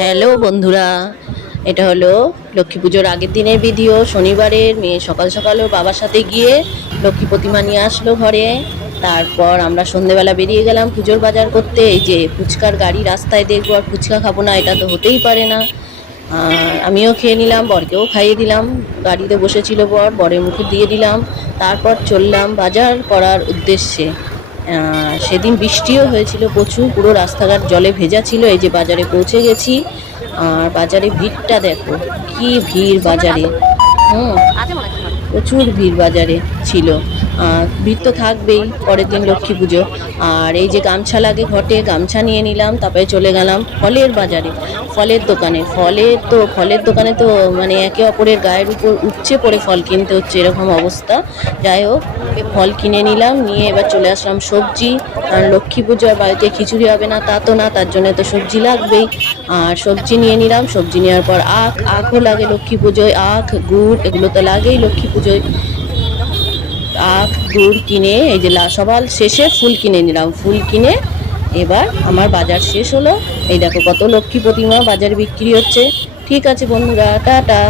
Hello বন্ধুরা, এটা হলো লক্ষ্মী পুজোর আগের দিনের ভিডিও। শনিবারের মেয়ে সকাল সকালও বাবার সাথে গিয়ে লক্ষ্মী প্রতিমা নিয়ে আসলো ঘরে। তারপর আমরা সন্ধেবেলা বেরিয়ে গেলাম পুজোর বাজার করতে। এই যে ফুচকার গাড়ি রাস্তায় দেখবো আর ফুচকা খাবো না, এটা তো হতেই পারে না। আমিও খেয়ে নিলাম, বরকেও খাইয়ে দিলাম। গাড়িতে বসেছিল বরের মুখে দিয়ে দিলাম। তারপর চললাম বাজার করার উদ্দেশ্যে। সেদিন বৃষ্টিও হয়েছিল প্রচুর, পুরো রাস্তাঘাট জলে ভেজা ছিল। এই যে বাজারে পৌঁছে গেছি। আর বাজারে ভিড়টা দেখো, কি ভিড় বাজারে। হুম, প্রচুর ভিড় বাজারে ছিল। ভিড় তো থাকবেই, পরের দিন লক্ষ্মী পুজো। আর এই যে গামছা লাগে ঘটে, গামছা নিয়ে নিলাম। তারপরে চলে গেলাম ফলের বাজারে, ফলের দোকানে তো মানে একে অপরের গায়ের উপর উপচে পড়ে ফল কিনতে হচ্ছে, এরকম অবস্থা। যাই হোক, ফল কিনে নিলাম, নিয়ে এবার চলে আসলাম সবজি। কারণ লক্ষ্মী পুজো আর বাড়িতে খিচুড়ি হবে না তা তো না, তার জন্য তো সবজি লাগবেই। আর সবজি নিয়ে নিলাম। সবজি নেওয়ার পর আখও লাগে লক্ষ্মী পুজোয়, আখ গুড় এগুলো তো লাগেই লক্ষ্মী পুজোয়। আখ গুড় কিনে এই যে সবার শেষে ফুল কিনে নিলাম। ফুল কিনে এবার আমার বাজার শেষ হলো। এই দেখো কত লক্ষ্মী প্রতিমা বাজারে বিক্রি হচ্ছে। ঠিক আছে বন্ধুরা, টাটা।